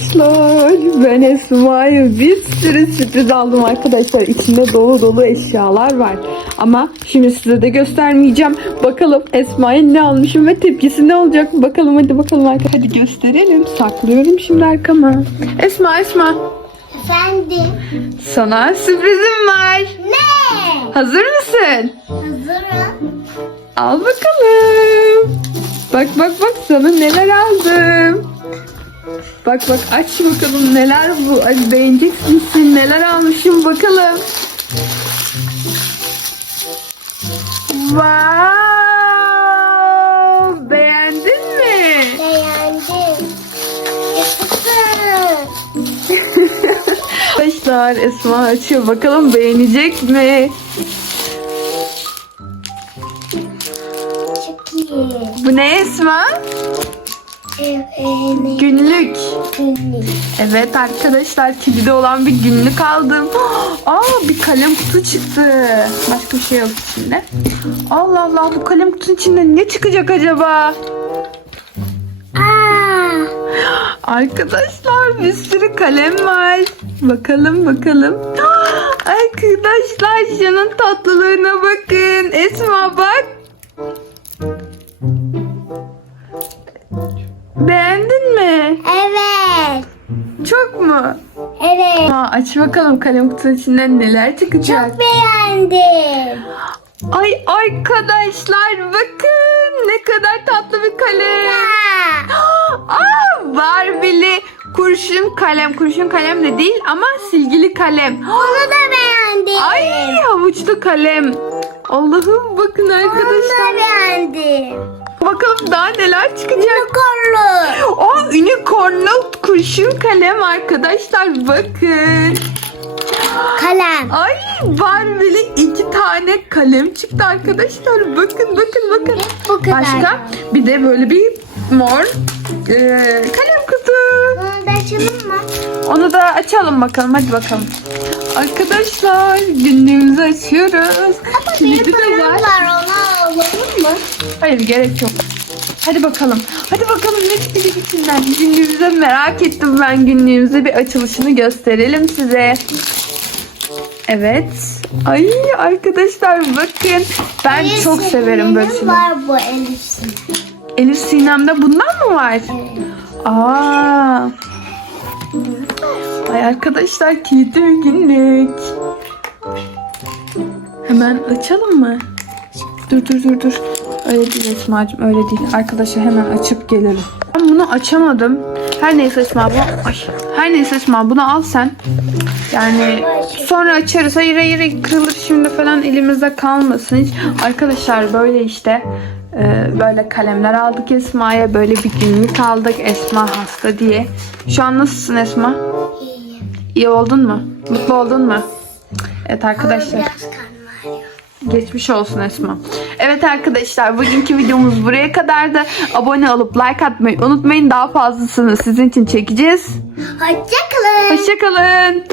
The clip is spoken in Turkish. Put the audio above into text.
Arkadaşlar ben Esma'ya bir sürü sürpriz aldım arkadaşlar. İçinde dolu dolu eşyalar var. Ama şimdi size de göstermeyeceğim. Bakalım Esma'ya ne almışım ve tepkisi ne olacak? Bakalım hadi bakalım arkadaşlar. Hadi gösterelim. Saklıyorum şimdi arkama. Esma Esma Efendim? sana sürprizim var. Ne? Hazır mısın? Hazırım. Al bakalım. Bak bak bak sana neler aldım. Bak bak aç bakalım neler bu. Ay beğenecek misin? Neler almışım bakalım. Wow! Beğendin mi? Beğendim. Arkadaşlar Esma açıyor. Bakalım beğenecek mi? Çok iyi. Bu ne Esma? Günlük. Günlük. Evet arkadaşlar kilidi olan bir günlük aldım. Aa bir kalem kutu çıktı. Başka bir şey yok içinde. Allah Allah bu kalem kutunun içinde ne çıkacak acaba? Aa, Arkadaşlar bir sürü kalem var. Bakalım bakalım. Arkadaşlar şunun tatlılığına bakın. Esma bak. Aç bakalım kalem kutunun içinden neler çıkacak. Çok beğendim. Ay arkadaşlar bakın ne kadar tatlı bir kalem. Aa, Barbie'li kurşun kalem. Kurşun kalem de değil ama silgili kalem. Onu da beğendim. Ay havuçlu kalem. Allah'ım bakın arkadaşlar. Bakalım daha neler çıkacak. Korlu. O unicornlu kurşun kalem arkadaşlar bakın. Kalem. Ay Barbie'li iki tane kalem çıktı arkadaşlar. Bakın bakın bakın. Bu kadar. Başka bir de böyle bir mor e, kalem kutu. Bunu da açalım mı? Onu da açalım bakalım hadi bakalım. Arkadaşlar günlüğümüzü açıyoruz. Kilidi de Benim mı? Hayır gerek yok. Hadi bakalım. Hadi bakalım ne çıkacak içinden. Günlüğümüze merak ettim ben günlüğümüze bir açılışını gösterelim size. Evet. Ay arkadaşlar bakın. Ben Elif çok severim böyle Sinem'in şeyler. var bu Elif Sinem. Elif Sinem'de bundan mı var? Evet. Aa. Ay arkadaşlar kilitli günlük. Hemen açalım mı? Dur dur dur dur. Öyle değil Esma'cığım öyle değil. Arkadaşlar hemen açıp gelelim. Ben bunu açamadım. Her neyse Esma bu. Ay. Her neyse Esma bunu al sen. Yani sonra açarız. Hayır hayır kırılır şimdi falan elimizde kalmasın hiç. Arkadaşlar böyle işte e, böyle kalemler aldık Esma'ya. Böyle bir günlük aldık Esma hasta diye. Şu an nasılsın Esma? İyi. İyi oldun mu? Mutlu oldun mu? Evet arkadaşlar. Biraz karnım ağrıyor. Geçmiş olsun Esma. Evet arkadaşlar bugünkü videomuz buraya kadardı. Abone olup like atmayı unutmayın. Daha fazlasını sizin için çekeceğiz. Hoşçakalın. Hoşçakalın.